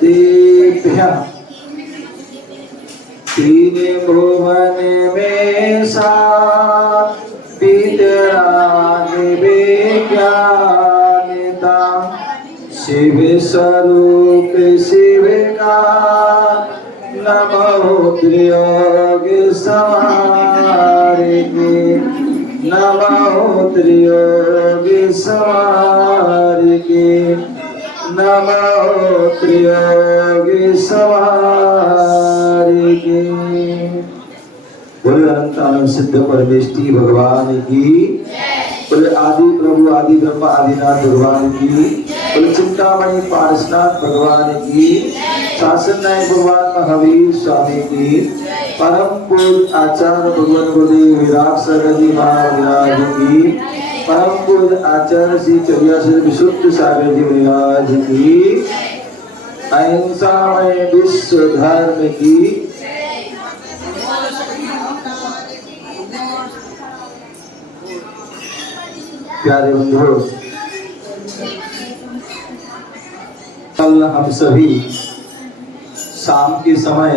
देभ्यः तीन भुवन में सा विज्ञानिता शिव स्वरूप शिव का नमो त्रियोग सवारिके नमो त्रियोग सवारिके नमो त्रियोगी सवारिके। बोले अनंत आनंद सिद्ध परमेष्टि भगवान की, बोले आदि प्रभु आदि ब्रह्म आदिनाथ भगवान की, बोले चिंतामणि पारसनाथ भगवान की, शासन नायक भगवान महावीर स्वामी की, परम पूज्य आचार्य भगवान गुरुदेव विराट सरजी महाराज की, परम पूज्य आचार्य श्री चौरासी विशुद्ध सागर जी महाराज की, अहिंसामय विश्व धर्म की, प्यारे बंधुओं, कल हम सभी शाम के समय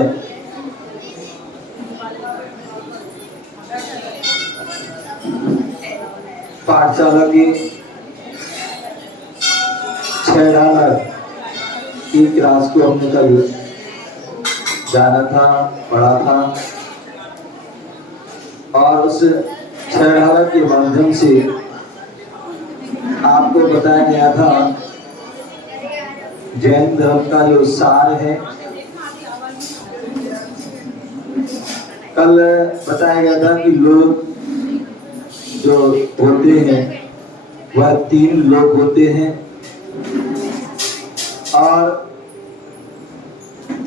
पाठशाला की 6 डालर की क्लास को हमने कल जाना था, पढ़ा था और उस 6 डालर के माध्यम से आपको बताया गया था जैन धर्म का जो सार है। कल बताया गया था कि लोग जो होते हैं वह 3 लोग होते हैं और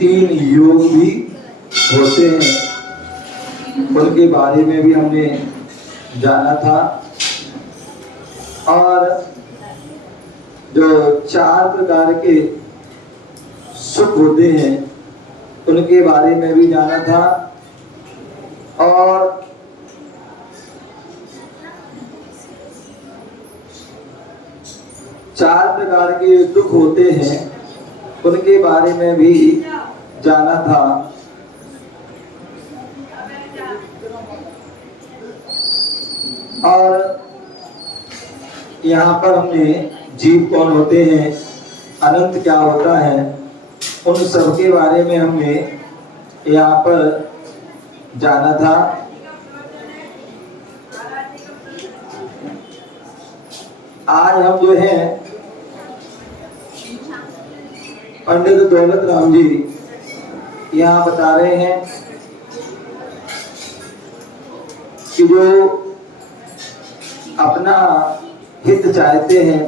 3 योग भी होते हैं, उनके बारे में भी हमने जाना था। और जो 4 प्रकार के सुख होते हैं उनके बारे में भी जाना था। और 4 प्रकार के दुख होते हैं उनके बारे में भी जाना था। और यहाँ पर हमने जीव कौन होते हैं, अनंत क्या होता है, उन सब के बारे में हमने यहाँ पर जाना था। आज हम जो है पंडित दौलत राम जी यहाँ बता रहे हैं कि जो अपना हित चाहते हैं,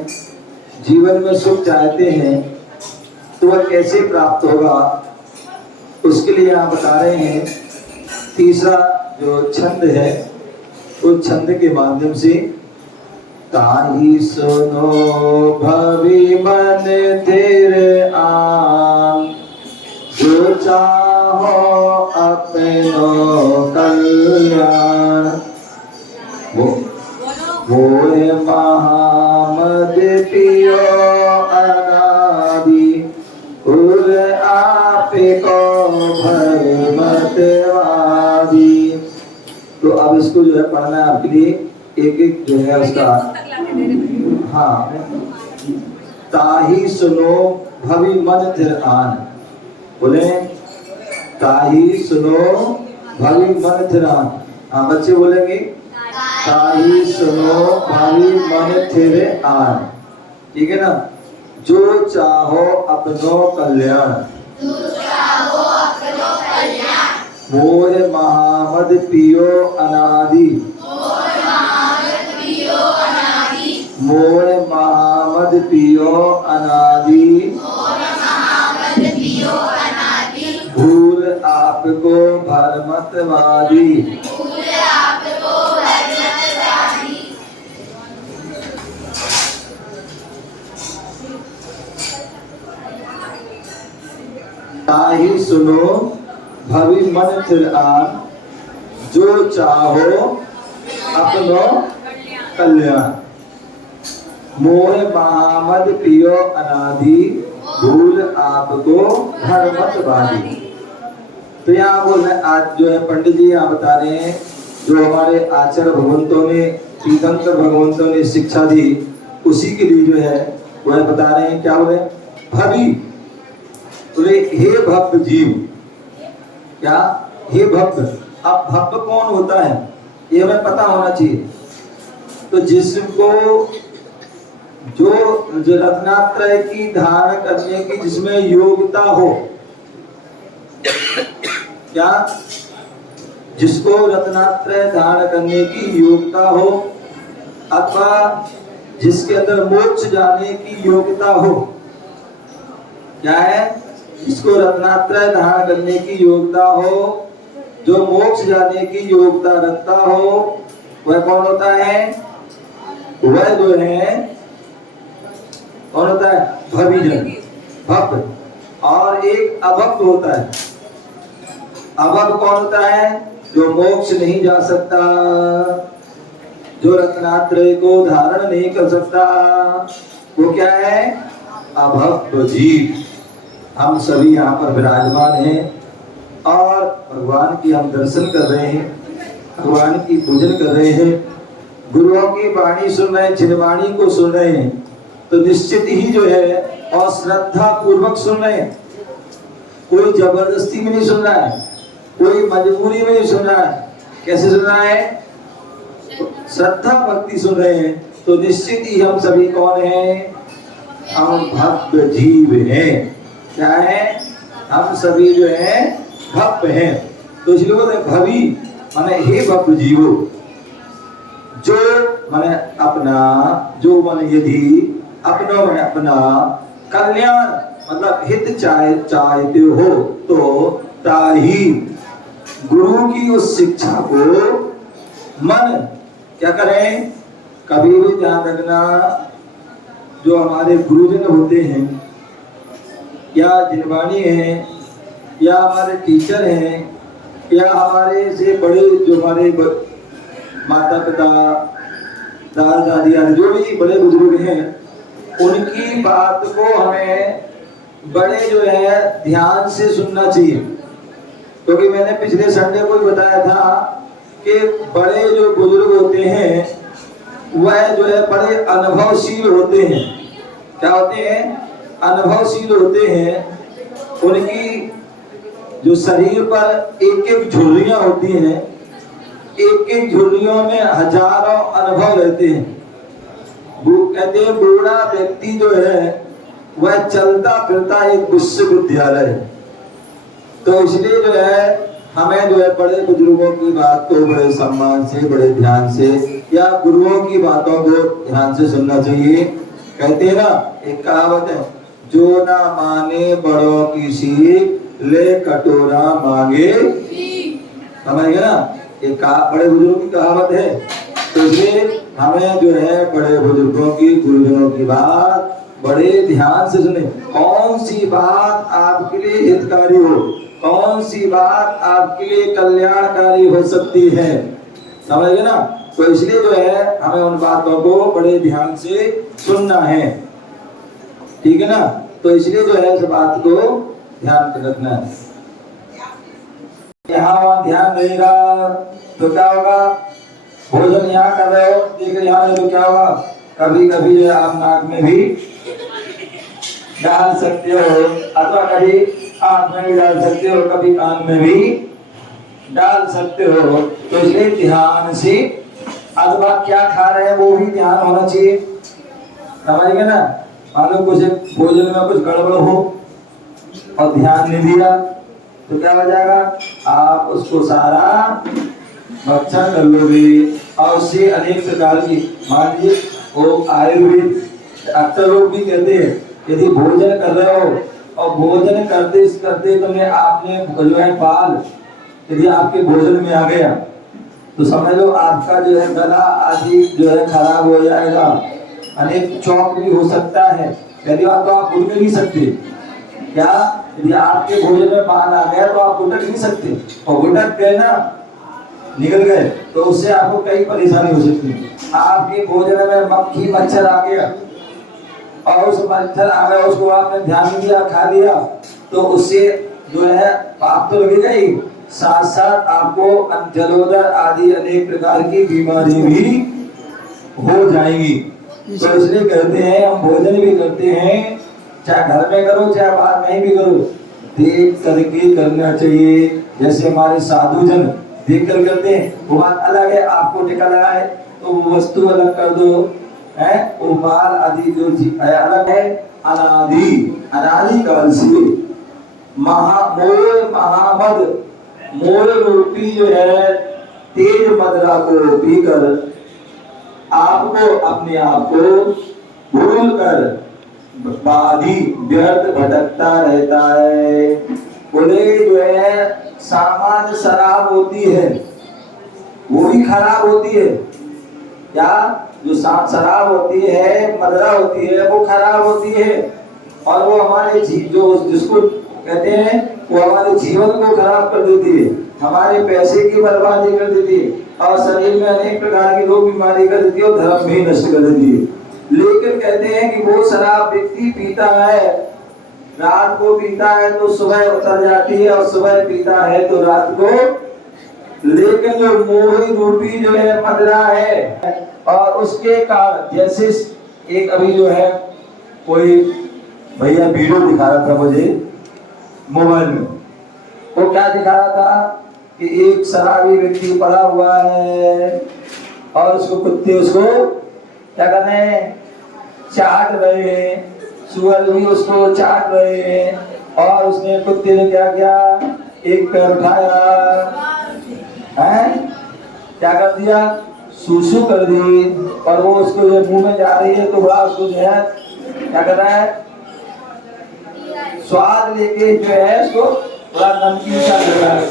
जीवन में सुख चाहते हैं, तो वह कैसे प्राप्त होगा, उसके लिए आप बता रहे हैं। तीसरा जो छंद है उस छंद के माध्यम से ताहि सुनो भवि मन तेरे आन, जो चाहो अपनो कल्याण, मोहे महामद पियो अनादि, उर आपे को भरमतवादी। तो अब इसको जो है पढ़ना है आपके लिए, एक जो है उसका। हाँ, ताहि सुनो भवि मन तेरे आन, बोले ताहि सुनो भवि मन तेरे आन। हाँ, बच्चे बोलेंगे ताहि सुनो भवि मन तेरे आन, ठीक है ना। जो चाहो अपनो कल्याण, मोह महामद पियो अनादि, मोह महामद पियो अनादि, भूल आपको भरमतवादी। ताहि सुनो भवि मन तेरे आन, जो चाहो अपनो कल्याण, मोह महामद पियो अनादि, भूल आपको घर मत बांधी। तो यहाँ बोल रहे आज जो है पंडित जी यहाँ बता रहे हैं, जो हमारे आचार्य भगवंतों ने, तीर्थंकर भगवंतों ने शिक्षा दी, उसी के लिए जो है वह बता रहे हैं। क्या बोले? भवि, बोले हे भक्त जीव। क्या? हे भक्त। अब भक्त कौन होता है ये हमें पता होना चाहिए। तो जिसको जो रत्नात्रय की धारण करने की जिसमें योग्यता हो, क्या? जिसको रत्नात्रय धारण करने की योग्यता हो, अथवा जिसके अंदर मोक्ष जाने की योग्यता हो। क्या है? जिसको रत्नात्रय धारण करने की योग्यता हो, जो मोक्ष जाने की योग्यता रखता हो, वह कौन होता है? वह जो है कौन होता है? भविजन, भक्त। और एक अभक्त होता है। अभक्त कौन होता है? जो मोक्ष नहीं जा सकता, जो रत्नात्रय को धारण नहीं कर सकता, वो क्या है? अभक्त जीव। हम सभी यहाँ पर विराजमान हैं और भगवान की हम दर्शन कर रहे हैं, भगवान की पूजन कर रहे हैं, गुरुओं की वाणी सुन रहे हैं, जिनवाणी को सुन रहे हैं, तो निश्चित ही जो है और श्रद्धा पूर्वक सुन रहे हैं। कोई जबरदस्ती में नहीं सुन रहा है, कोई मजबूरी में नहीं सुन रहा है। कैसे सुन रहा है? श्रद्धा भक्ति सुन रहे हैं। तो निश्चित ही हम सभी कौन हैं? हम भक्त जीव हैं। क्या है? हम सभी जो है भक्त हैं। तो इसलिए बोलते भवि माने हे भक्त जीवो, जो माने अपना, जो माने यदि अपना माने अपना कल्याण मतलब हित चाहते हो तो ताही गुरु की उस शिक्षा को मन क्या करें? कभी भी ध्यान रखना, जो हमारे गुरुजन होते हैं या जिनवाणी हैं या हमारे टीचर हैं या हमारे से बड़े जो हमारे माता पिता, दादा दादी जो भी बड़े बुजुर्ग हैं, उनकी बात को हमें बड़े जो है ध्यान से सुनना चाहिए। क्योंकि मैंने पिछले संडे को बताया था कि बड़े जो बुजुर्ग होते हैं वह जो है बड़े अनुभवशील होते हैं। क्या होते हैं? अनुभवशील होते हैं। उनकी जो शरीर पर एक एक झुर्रियां होती हैं, एक एक झुर्रियों में हजारों अनुभव रहते हैं। वो कहते हैं बूढ़ा व्यक्ति जो है वह चलता फिरता एक विश्वविद्यालय है। तो इसलिए जो है हमें जो है बड़े बुजुर्गों की बात को बड़े सम्मान से, बड़े ध्यान से, या गुरुओं की बातों को ध्यान से सुनना चाहिए। कहते हैं ना, एक कहावत है, जो ना माने बड़ों की सीख ले कटोरा मांगे। समझ गए ना? एक बड़े बुजुर्गों की कहावत है। तो इसलिए हमें जो है बड़े बुजुर्गों की, गुरुजनों की बात बड़े ध्यान से सुने। कौन सी बात आपके लिए हितकारी हो, कौन सी बात आपके लिए कल्याणकारी हो सकती है, समझ गए ना? तो इसलिए जो है हमें उन बातों को बड़े ध्यान से सुनना है। ठीक है ना? तो इसलिए जो है इस बात को ध्यान रखना है। यहाँ ध्यान रहेगा तो क्या होगा? भोजन यहाँ कर रहे हो, देख रहे यहाँ तो क्या होगा? कभी कभी जो है आप नाक में भी डाल सकते हो, अथवा कभी आंख में भी डाल सकते हो, कभी कान में भी डाल सकते हो। तो इसलिए ध्यान से, अथवा क्या खा रहे हैं वो भी ध्यान होना चाहिए। समझ गए ना? मान लो कुछ भोजन में कुछ गड़बड़ हो और ध्यान नहीं दिया तो क्या हो जाएगा? आप उसको सारा भक्षण कर लोगे और उससे अनेक प्रकार की, मान लीजिए वो आयुर्वेद अक्सर लोग भी कहते हैं, यदि भोजन कर रहे हो और भोजन करते करते तुमने आपने जो है बाल यदि आपके भोजन में आ गया तो समझ लो आपका जो है गला आदि जो है खराब हो जाएगा, अनेक चौक भी हो सकता है। पहली बात तो आप उठ नहीं सकते। क्या? यदि आपके भोजन में बाल आ गया तो आप उठक नहीं सकते, और उठक गए ना, निकल गए तो उससे आपको कई परेशानी हो सकती है। आपके भोजन में मक्खी मच्छर आ गया और उस मच्छर आ गया, उसको आपने ध्यान नहीं दिया, खा लिया, तो उससे जो है पाप तो लगेगा ही, साथ साथ आपको जलोदर आदि अनेक प्रकार की बीमारी भी हो जाएगी। तो इसलिए कहते हैं हम भोजन भी करते हैं, चाहे घर में करो चाहे बाहर कहीं भी करो, देख करके करना चाहिए। जैसे हमारे साधु जन देख कर करते हैं, वो बात अलग है, आपको टिका लगा है तो वो वस्तु अलग कर दो, है उपाल आदि जो अलग है। अनादि काल से महामद मोर रूपी जो है तेज मदरा को पीकर आपको अपने आप को भूल कर बाधी व्यर्थ भटकता रहता है। बोले जो है सामान्य शराब होती है वो भी खराब होती है, क्या जो शराब होती है मदरा होती है वो खराब होती है, और वो हमारे जो जिसको कहते हैं वो हमारे जीवन को खराब कर देती है, हमारे पैसे की बर्बादी कर देती है, और शरीर में अनेक प्रकार की रोग बीमारी कर देती है, और धर्म भी नष्ट कर देती है। लेकिन कहते हैं कि वो शराब व्यक्ति पीता है, रात को पीता है तो सुबह उतर जाती है, और सुबह पीता है तो रात को, लेकिन जो मोही रूपी जो है मदरा है, और उसके कारण जैसे एक अभी जो है कोई भैया वीडियो दिखा रहा था मुझे मोबाइल में, वो क्या दिखा रहा था कि एक शराबी व्यक्ति पड़ा हुआ है और उसको कुत्ते उसको क्या कर रहे हैं, चाट रहे हैं, सुअर भी उसको चाट रहे हैं, और उसने कुत्ते ने क्या किया, एक पैर उठाया है, क्या कर दिया, सूसू कर दी, और वो उसको जो मुंह में जा रही है तो बड़ा उसको जो है क्या कर रहा है, स्वाद लेके जो है उसको बड़ा नमकीन सा लग रहा है,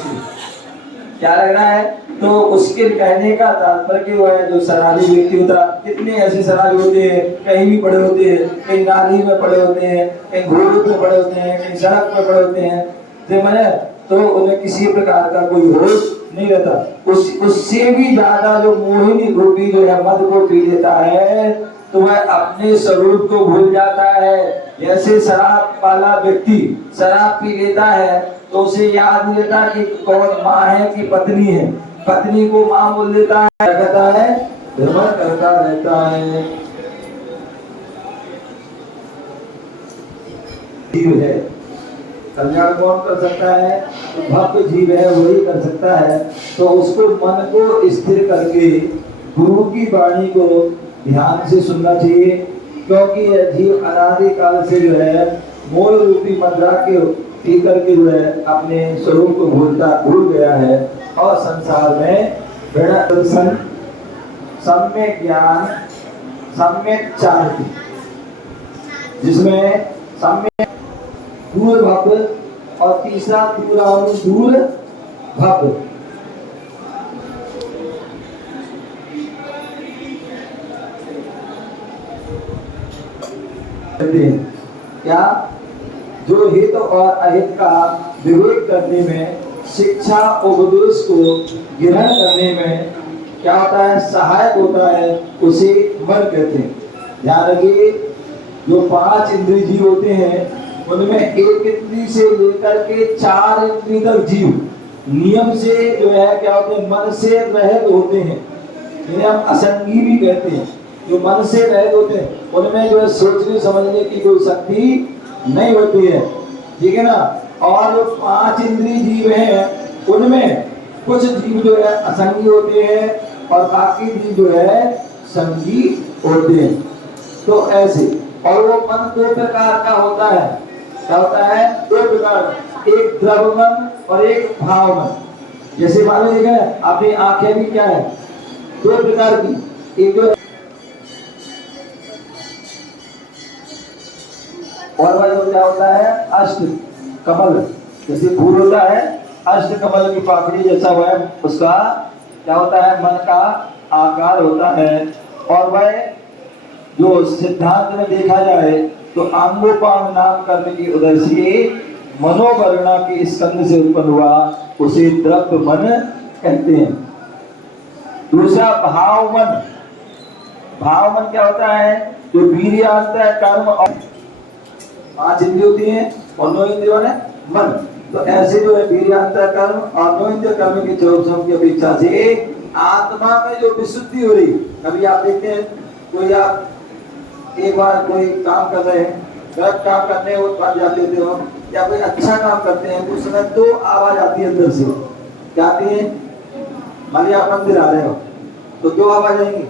क्या लग रहा है। तो उसके कहने का तात्पर्य वो है जो शराबी व्यक्ति होता, कितने ऐसे शराबी होते हैं, कहीं भी पड़े होते हैं, कहीं नाली में पड़े होते हैं, कहीं घोड़े पे पड़े होते हैं, कहीं सड़क पे पड़े होते हैं, तो उन्हें किसी प्रकार का कोई होश नहीं रहता। उससे भी ज्यादा जो मोहिनी रूपी जो है मद को पी लेता है तो वह अपने स्वरूप को भूल जाता है। जैसे शराब वाला व्यक्ति शराब पी लेता है तो उसे याद नहीं रहता कि कौन माँ है कि पत्नी है, पत्नी को माँ बोल देता है, कहता है भ्रमण करता रहता है। जीव है, कल्याण कौन कर सकता है, तो भक्त जीव है वही कर सकता है। तो उसको मन को स्थिर करके गुरु की वाणी को ध्यान से सुनना चाहिए, क्योंकि यह जीव अनादि काल से जो है मोह रूपी मदरा के पी करके जो है अपने स्वरूप को भूल गया है, और संसार में बड़ा दर्शन, सम्यक ज्ञान, सम्यक चारित्र, जिसमें सम्यक दूर भक्त और तीसरा दूर भक्त। क्या जो हित और अहित का विवेक करने में, शिक्षा उपदेश को ग्रहण करने में क्या होता है, सहायक होता है, उसे मन कहते हैं। ध्यान रखिए, जो 5 इंद्रिय जीव होते हैं उनमें एक इंद्रिय से लेकर के 4 इंद्रिय तक जीव नियम से जो है क्या होते हैं, मन से रहित होते हैं, इन्हें हम असंगी भी कहते हैं। जो मन से रहित होते हैं उनमें जो है सोचने समझने की कोई शक्ति नहीं होती है, ठीक है ना। और जो 5 इंद्रिय जीव हैं उनमें कुछ जीव जो है असंगी होते हैं और बाकी जीव जो है संगी होते हैं। तो ऐसे, और वो मन 2 प्रकार का होता है, क्या होता है, 2 प्रकार, एक द्रव्य मन और एक भाव मन। जैसे मानो देखा है आपकी आंखें भी क्या है, 2 प्रकार की, एक जो और वह क्या होता है, अष्ट कमल, जैसे फूल होता है अष्ट कमल की पापड़ी जैसा वह उसका क्या होता है, मन का आकार होता है। और वह जो सिद्धांत में देखा जाए तो आंगोपांग नाम करने की उदय से मनोवरणा के स्कंद से उत्पन्न हुआ, उसे द्रव्य मन कहते हैं। दूसरा भाव मन। भाव मन क्या होता है, जो वीर्यान्तः कर्म और 5 इंद्रिय होती हैं और 9 इंद्रियों ने मन। तो ऐसे जो है वीर्यान्तः कर्म और 9 इंद्रिय कर्म की चौसम की अपेक्षा से आत्मा में जो विशुद्धि हो रही। कभी आप देखते हैं कोई आप एक बार कोई काम कर रहे हैं, गलत काम करने वो थक जाते थे हो, या कोई अच्छा काम करते हैं उस समय 2 आवाज आती है अंदर से। क्या आती है? मान लिया आप मंदिर आ रहे हो तो 2 आवाज आएंगी।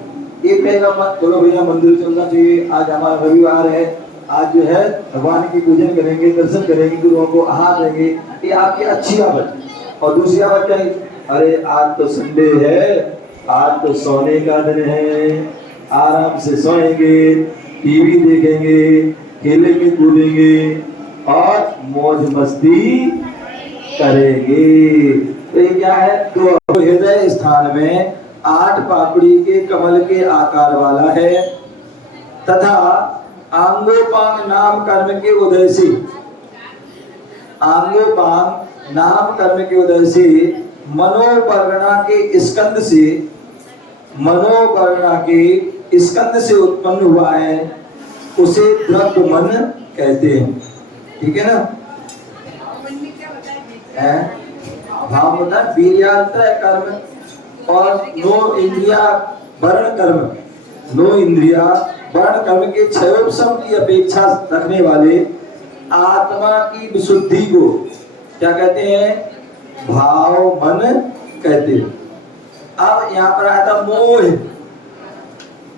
एक कहेगा मत चलो भैया मंदिर चलना चाहिए, आज हमारा रविवार है, आज जो है भगवान की पूजन करेंगे, दर्शन करेंगे, गुरुओं को आहार देंगे, ये आपकी अच्छी आवाज। और दूसरी आवाज क्या है? अरे आज तो संडे है, आज तो सोने का दिन है, आराम से सोएंगे, टीवी देखेंगे, खेलेंगे कूदेंगे और मौज मस्ती करेंगे। तो ये क्या है? तो हृदय स्थान में 8 पापड़ी के कमल के आकार वाला है तथा आंगोपांग नाम कर्म के उदय से, आंगोपांग नाम कर्म के उदय से मनोवर्णा के स्कंद से, मनोवर्णा के स्कंद से उत्पन्न हुआ है, उसे द्रव्य मन कहते हैं। ठीक है ना? भाव होता है वीर्यान्तः कर्म और 9 इंद्रिया वर्ण कर्म, 9 इंद्रिया वर्ण कर्म के क्षयोपशम की अपेक्षा रखने वाले आत्मा की विशुद्धि को क्या कहते हैं? भाव मन कहते हैं। अब यहाँ पर आया था मोह।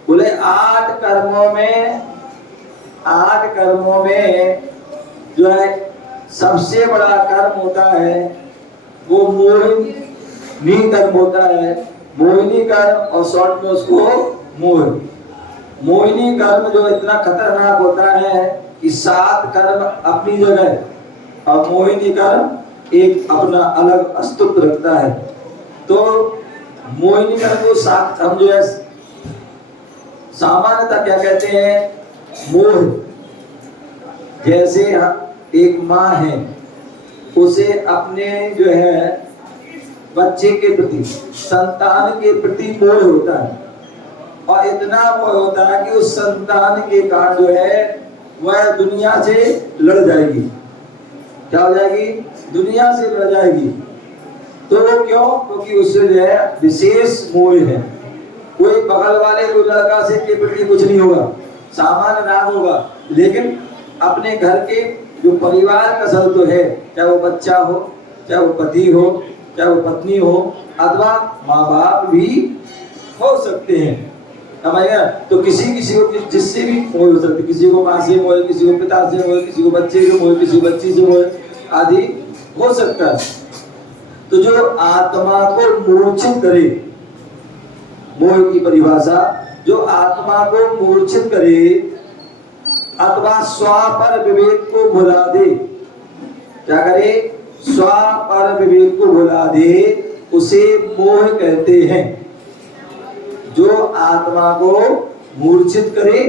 बोले 8 कर्मों में, 8 कर्मों में जो है सबसे बड़ा कर्म होता है वो मोहिनी कर्म होता है। मोहिनी कर्म और शॉर्ट में उसको मोह। मोहिनी कर्म जो इतना खतरनाक होता है कि 7 कर्म अपनी जगह और मोहिनी कर्म एक अपना अलग अस्तित्व रखता है। तो मोहिनी कर्म को हम जो है सामान्यतः क्या कहते हैं? मोह। जैसे एक माँ है, उसे अपने जो है बच्चे के प्रति, संतान के प्रति मोह होता है और इतना मोह होता है कि उस संतान के कारण जो है वह दुनिया से लड़ जाएगी। क्या हो जाएगी? दुनिया से लड़ जाएगी। तो वो क्यों? क्योंकि उससे जो है विशेष मोह है। कोई बगल वाले कोई लड़का से के प्रति कुछ नहीं होगा, सामान्य राग होगा, लेकिन अपने घर के जो परिवार का सदस्य है, चाहे वो बच्चा हो, चाहे वो पति हो, चाहे वो पत्नी हो, अथवा माँ बाप भी हो सकते हैं, समझ गया? तो किसी किसी को जिससे भी मोह हो सकती है। किसी को माँ से मोह, किसी को पिता से मोह, किसी को बच्चे से मोह, किसी को बच्ची से मोह आदि हो सकता है। तो जो आत्मा को मूर्छित करे, मोह की परिभाषा, जो आत्मा को मूर्छित करे अथवा स्व पर विवेक को भुला दे, क्या करे? स्व पर विवेक को भुला दे, उसे मोह कहते हैं। जो आत्मा को मूर्छित करे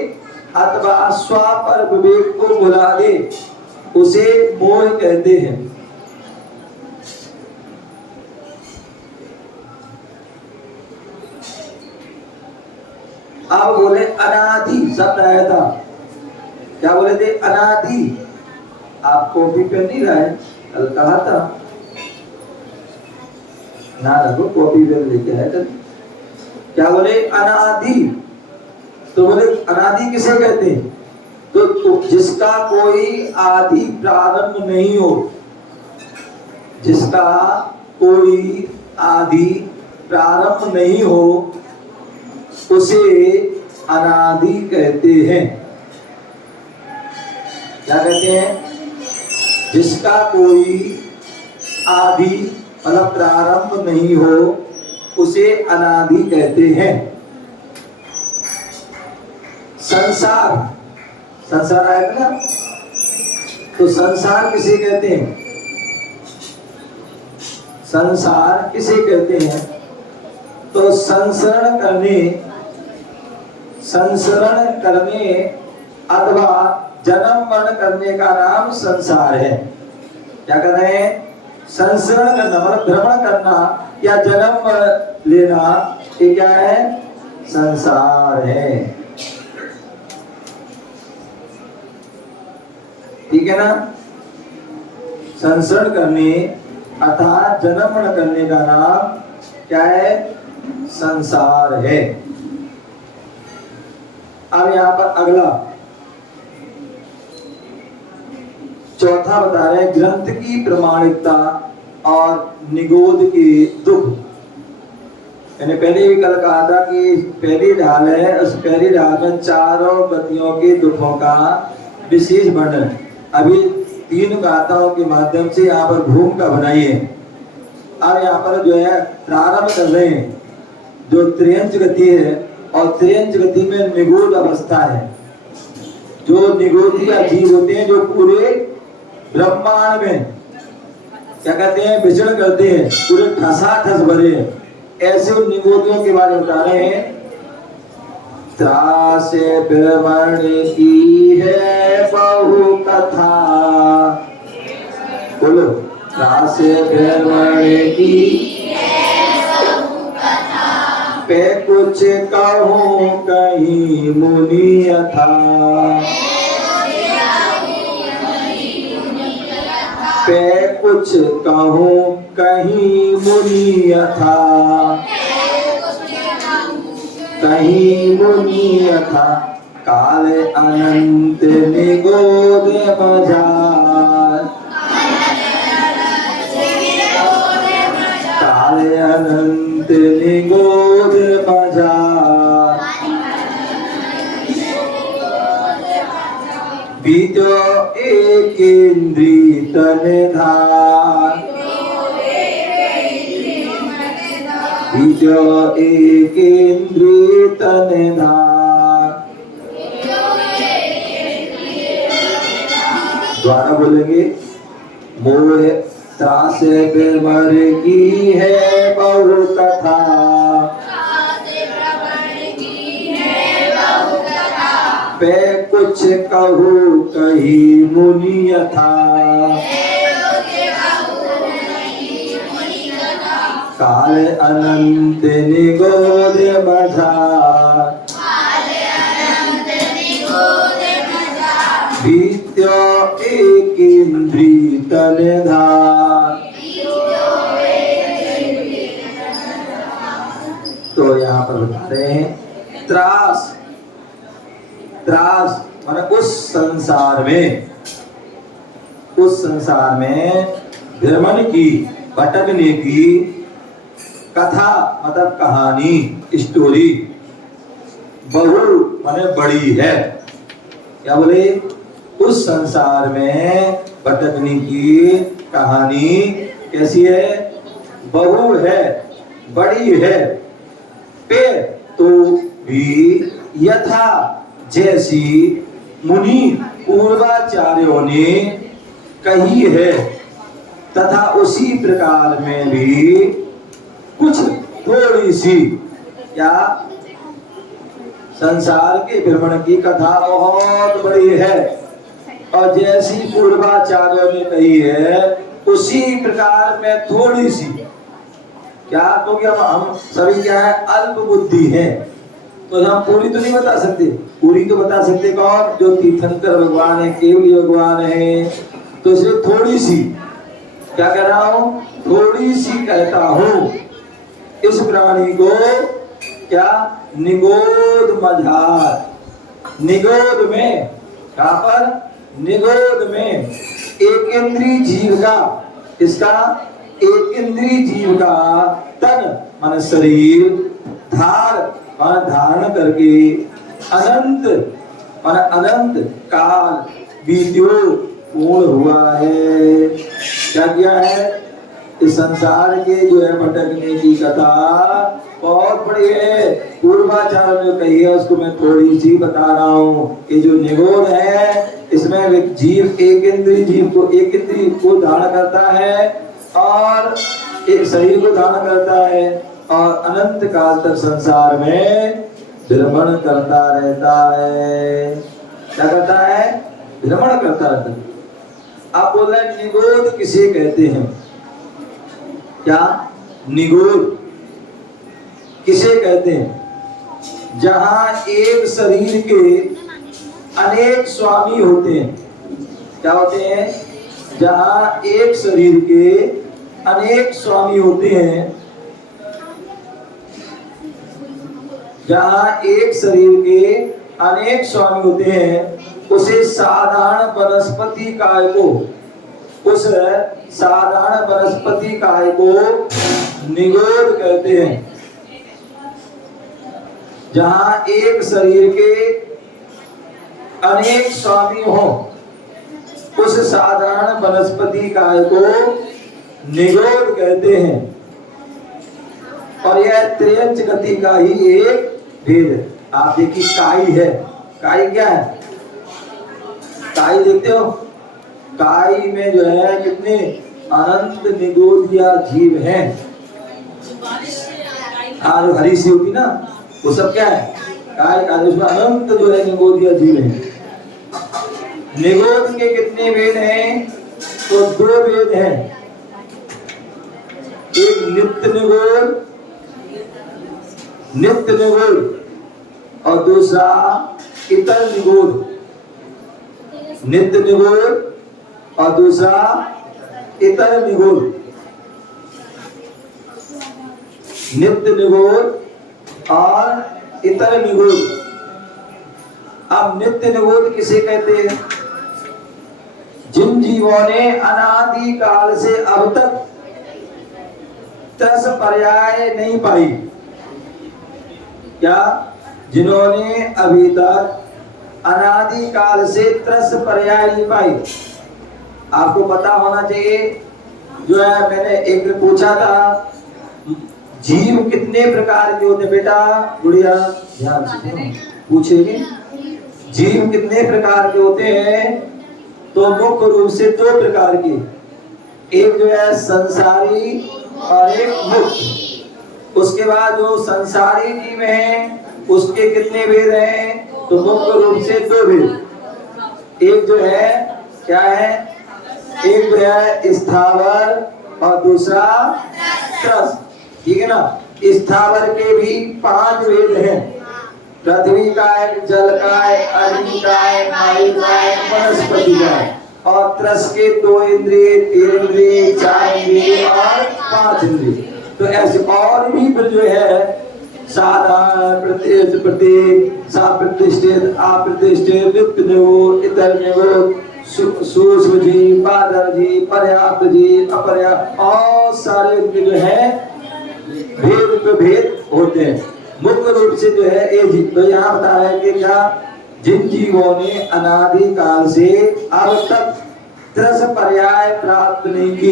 अथवा स्व पर विवेक को भुला दे, उसे मोह कहते हैं। अब बोले अनादि शब्द आया था। क्या बोले थे? अनादि। आप कॉपी पे नहीं रहे, कल कहा था ना, रखो कॉपी पे लेके आए थे। क्या बोले? अनादि। तो बोले अनादि किसे कहते हैं? तो जिसका कोई आदि प्रारंभ नहीं हो, जिसका कोई आदि प्रारंभ नहीं हो, उसे अनादि कहते हैं। क्या कहते हैं? जिसका कोई आदि मतलब प्रारंभ नहीं हो, उसे अनादि कहते हैं। संसार, संसार आएगा ना, तो संसार किसे कहते हैं? संसार किसे कहते हैं? तो संसरण करने अथवा जन्म मरण करने का नाम संसार है। क्या कर रहे हैं? संसरण करना मतलब भ्रमण करना या जन्म लेना, ये क्या है? संसार है। ठीक है ना। संसरण करने अर्थात जन्म मरण करने का नाम क्या है? संसार है। अब यहां पर अगला चौथा बता रहे हैं ग्रंथ की प्रमाणिकता और निगोद के दुख। मैंने पहले भी कल कहा था कि पहली ढाल है, उस पहली ढाल में चारों गतियों के दुखों का विशेष वर्णन अभी 3 गाथाओं के माध्यम से यहाँ पर भूमिका बनाई है। अब यहाँ पर जो है प्रारंभ कर रहे हैं जो त्रियंच गति है, और त्रियंच गति में निगूढ़ अवस्था है। जो निगोधिया जीव होते हैं जो पूरे ब्रह्मांड में क्या कहते हैं विचरण करते हैं, पूरे ठसाठस भरे हैं, ऐसे निगोधियों के बारे में बता रहे हैं। त्रास ब्रह्मण की है बहु कथा, बोलो त्रास ब्रह्मण की पे कुछ कहूँ कहीं मुनि अथा, पे कुछ कहूँ कहीं मुनि अथा, कहीं मुनि अथा, काल अनंत निगोद मजार, काल अनंत निगोद मजार, बीजो एक इंद्री तन धार, बीजो एक इंद्री तन धार। द्वारा बोलेंगे मोह त्रास ब्रह्मण की है बहु कथा, पे कुछ कहूँ कहीं मुनि अथा, काल अनंत निगोद मझार, बीत्यो एक इंद्री तन धार। तो यहाँ पर बता रहे हैं त्रास, त्रास माने उस संसार में भ्रमण की भटकने की कथा मतलब कहानी स्टोरी, बहु माने बड़ी है। क्या बोले? उस संसार में भटकने की कहानी कैसी है? बहु है, बड़ी है। पे तो भी यथा जैसी मुनि पूर्वाचार्यों ने कही है, तथा उसी प्रकार में भी कुछ थोड़ी सी क्या संसार के भ्रमण की कथा बहुत बड़ी है, और जैसी पूर्वाचार्यों ने कही है उसी प्रकार में थोड़ी सी क्या, क्योंकि हम सभी क्या है अल्प बुद्धि है, तो हम पूरी तो नहीं बता सकते। पूरी तो बता सकते कौन? जो तीर्थंकर भगवान है, केवली भगवान है। तो इसलिए थोड़ी सी क्या कह रहा हूं? थोड़ी सी कहता हूं। इस प्राणी को क्या निगोद मझार, निगोद में, कहां पर? निगोद में एक इंद्रिय जीव का, इसका एक इंद्रिय जीव का तन मान शरीर धार मान धारण करके अनंत मान अनंत काल बीत्यो पूर्ण हुआ है। क्या किया है? इस संसार के जो है भटकने की कथा बहुत बड़ी है, पूर्वाचार्य ने कही है, उसको मैं थोड़ी सी बता रहा हूँ। ये जो निगोद है इसमें जीव एक इंद्रिय जीव को, एक इंद्रिय को धारण करता है और एक शरीर को धारण करता है, और अनंत काल तक संसार में भ्रमण करता रहता है। क्या करता है? भ्रमण करता रहता है। आप बोल रहे हैं निगोद किसे कहते हैं? क्या निगोद किसे कहते हैं? जहां एक शरीर के अनेक स्वामी होते हैं, क्या होते हैं? जहाँ एक शरीर के अनेक स्वामी होते हैं, जहाँ एक शरीर के अनेक स्वामी होते हैं, उसे साधारण वनस्पति काय को, उस साधारण वनस्पति काय को निगोद कहते हैं। जहाँ एक शरीर के अनेक स्वामी हो, उस साधारण वनस्पति काय को निगोद कहते हैं। और यह त्रियंच गति का ही एक भेद है। आप देखिए काई है, काई क्या है? काई देखते हो? काई में जो है कितने अनंत निगोदिया जीव हैं। आज हरी सी होती ना, वो सब क्या है? काई। आज उसमें अनंत जो है निगोदिया जीव हैं। निगोद के कितने वेद हैं? तो 2 वेद हैं। एक नित्य निगोद, नित्य निगोद, और दूसरा इतर निगोद। नित्य निगोद और दूसरा इतर निगोद। नित्य निगोद और इतर निगोद। अब नित्य निगोद किसे कहते हैं? जिन जीवों ने अनादि काल से अब तक त्रस पर्याय नहीं पाई। क्या? जिन्होंने अभी तक अनादि काल से त्रस पर्याय नहीं पाई। आपको पता होना चाहिए, जो है मैंने एक दिन पूछा था, जीव कितने प्रकार के होते? बेटा गुड़िया ध्यान से पूछेगी, जीव कितने प्रकार के होते हैं? तो मुख्य रूप से 2 प्रकार के, एक जो है संसारी और एक मुक्त। उसके बाद जो संसारी जीव हैं उसके कितने भेद हैं? तो मुख्य रूप से 2 भेद। एक जो है क्या है? एक जो है स्थावर और दूसरा त्रस। ठीक है ना? स्थावर के भी 5 भेद हैं। पृथ्वी का है, जल का है, अग्नि का है, वायु का है, वनस्पति का है। और त्रस के 2 इंद्रिय, 3 इंद्रिय, 4 इंद्रिय और 5 इंद्रिय। तो ऐसे और भी फिर जो है साधारण, प्रत्येक, साप्रतिष्ठित, अप्रतिष्ठित, नित्य निगोद, इतर निगोद, सूक्ष्म जीव, बादर जीव, पर्याप्त जीव, अपर्याप्त, और सारे जो है भेद पे भेद होते हैं। मुख्य रूप से जो है ये जीव। तो यहाँ बता रहे हैं कि क्या? जिन जीवों ने अनादि काल से अब तक त्रस पर्याय प्राप्त नहीं की।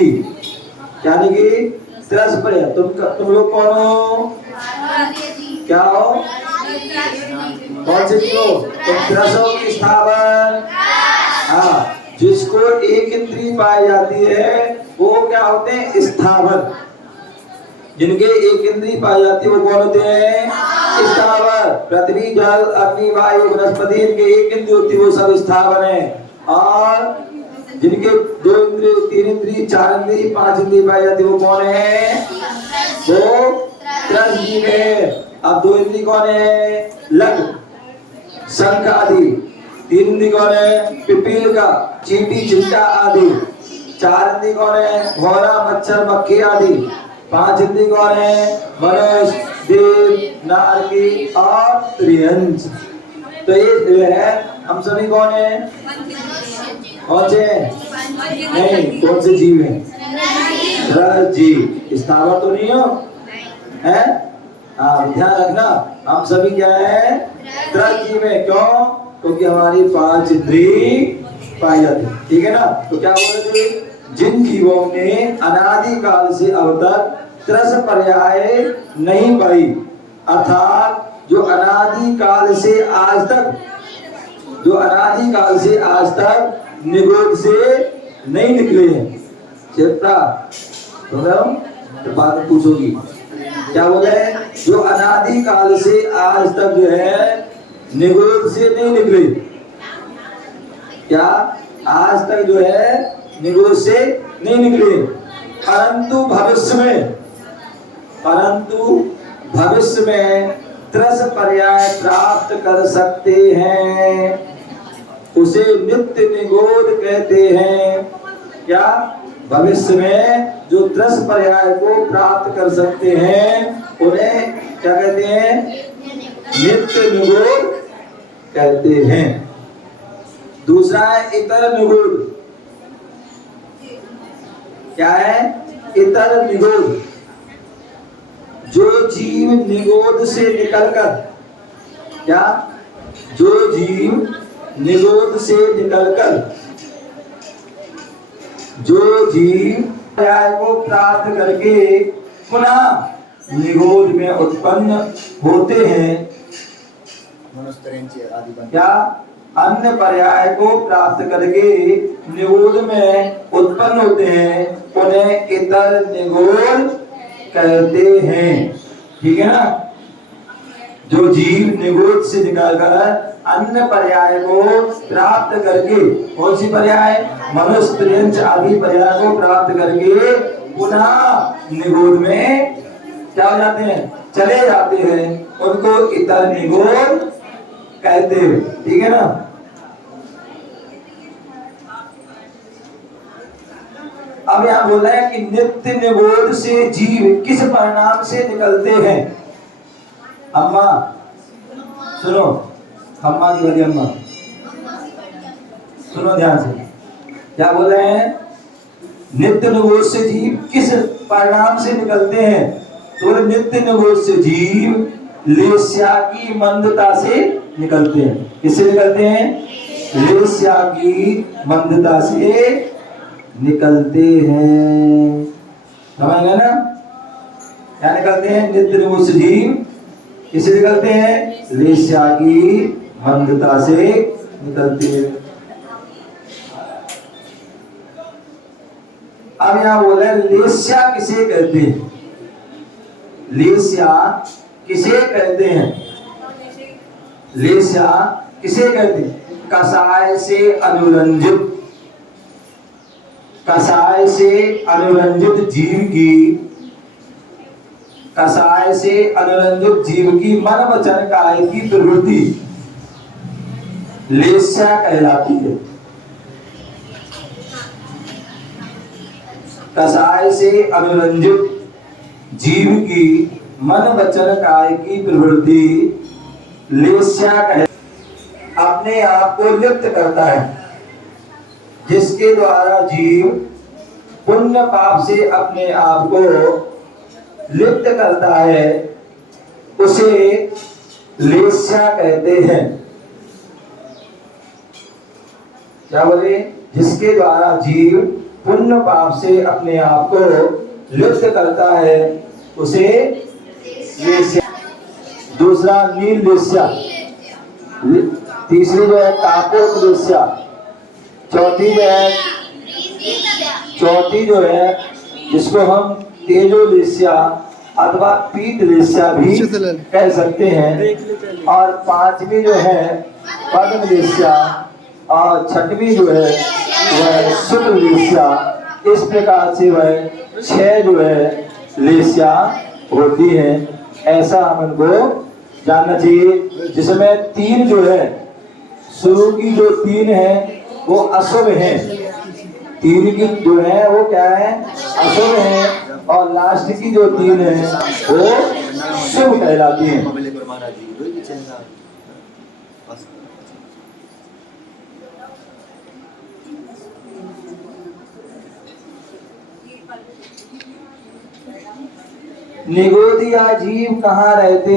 क्या नहीं की? त्रस पर्याय। तुम लोग कौन हो? क्या हो? कौन से जीव हो? तुम त्रस हो कि स्थावर? हाँ, जिसको एक इंद्रिय पाई जाती है वो क्या होते हैं? स्थावर। जिनके एक इंद्रिय पाई जाती है वो कौन होते हैं? स्थावर। पृथ्वी, जल, अग्नि, वायु, वनस्पति, इनके एक इंद्रिय होती है वो सब स्थावर हैं। और जिनके 2 इंद्रिय, 3 इंद्रिय, 4 इंद्रिय, 5 इंद्रिय पाई जाती है वो कौन है? वो त्रस जीव है। अब 2 इंद्रिय कौन है? लग, शंख आदि। 3 इंद्रिय कौन है? पिपील का, चींटी, चिमटा आदि। 4 इंद्रिय कौन है? घोड़ा, मच्छर, मक्खी आदि। 5 इंद्रिय कौन है? मनुष्य, देव, नारकी और त्रियंच। तो ये जो है हम सभी कौन है? कौन से? नहीं, कौन से जीव है? त्रस जीव। स्थावर तो नहीं हो? है? हाँ, ध्यान रखना, हम सभी क्या है? त्रस जीव है। क्यों? क्योंकि हमारी 5 इंद्रिय पाई जाती है। ठीक है ना? तो क्या बोल रहे थे? जिन जीवों ने अनादि काल से अब तक त्रस पर्याय नहीं पाई, अर्थात जो अनादि काल से आज तक, जो अनादि काल से आज तक निगोद से नहीं निकले हैं। चेता तो बात पूछोगी, क्या बोले? जो अनादि काल से आज तक जो है निगोद से नहीं निकले। क्या? आज तक जो है निगोद से नहीं निकले, परंतु भविष्य में त्रस पर्याय प्राप्त कर सकते हैं। उसे नित्य निगोद कहते हैं। क्या? भविष्य में जो 10 पर्याय को प्राप्त कर सकते हैं उन्हें क्या कहते हैं? नित्य निगोद कहते हैं। दूसरा है इतर निगोद। क्या है? इतर निगोद। जो जीव निगोद से निकलकर, क्या? जो जीव निगोद से निकलकर, जो जीव पर्याय को प्राप्त करके पुनः निगोद में उत्पन्न होते हैं, क्या? अन्य पर्याय को प्राप्त करके निगोद में उत्पन्न होते हैं, उन्हें इतर निगोद कहते हैं। ठीक है ना? जो जीव निगोद से निकलकर अन्य पर्याय को प्राप्त करके, कौन सी पर्याय? मनुष्य, त्रियंच आदि पर्याय को प्राप्त करके पुनः निगोद में क्या हो जाते हैं? चले जाते हैं, उनको इतर निगोद कहते हैं। ठीक है ना? अब यहाँ बोला है कि नित्य निगोद से जीव किस परिणाम से निकलते हैं? अम्मा सुनो, अम्मा की बड़ी अम्मा सुनो ध्यान से, क्या बोल रहे हैं? नित्य निगोद से जीव किस परिणाम से निकलते हैं? तो नित्य निगोद से जीव लेस्या की मंदता से निकलते हैं। किससे निकलते हैं? लेस्या की मंदता से निकलते हैं। समझ गए ना? क्या निकलते हैं? नित्य निगोद से जीव किससे निकलते हैं? लेस्या की मंदता से निकलते हैं। अब यहां बोल रहे हैं लेस्या किसे कहते हैं? लेस्या किसे कहते हैं? लेस्या किसे कहते हैं? कसाय से अनुरंजित, कसाय से अनुरंजित जीव की, कसाय से अनुरंजित जीव की मन वचन काय की प्रवृत्ति लेस्या कहलाती है। कसाय से अनुरंजित जीव की मन वचन काय की प्रवृत्ति लेस्या अपने आप को लिप्त करता है, जिसके द्वारा जीव पुण्य पाप से अपने आप को लिप्त करता है, उसे लेस्या कहते हैं। क्या बोले? जिसके द्वारा जीव पुण्य पाप से अपने आप को लिप्त करता है, उसे लेस्या। दूसरा नील लेस्या, तीसरी जो है कापोत लेस्या, चौथी जो है जिसको हम तेजो लेस्या अथवा पीत लेस्या भी कह सकते हैं, और पांचवी जो है पद्म लेस्या, और छठवीं जो है वह शुक्ल लेस्या। इस प्रकार से वह 6 जो है लेस्या होती है। ऐसा हम उनको जानना चाहिए, जिसमें 3 जो है, शुरू की जो 3 है वो अशुभ है, 3 की जो है वो क्या है? अशुभ है, और लास्ट की जो 3 है वो शुभ कहलाती है। निगोदिया जीव कहाँ रहते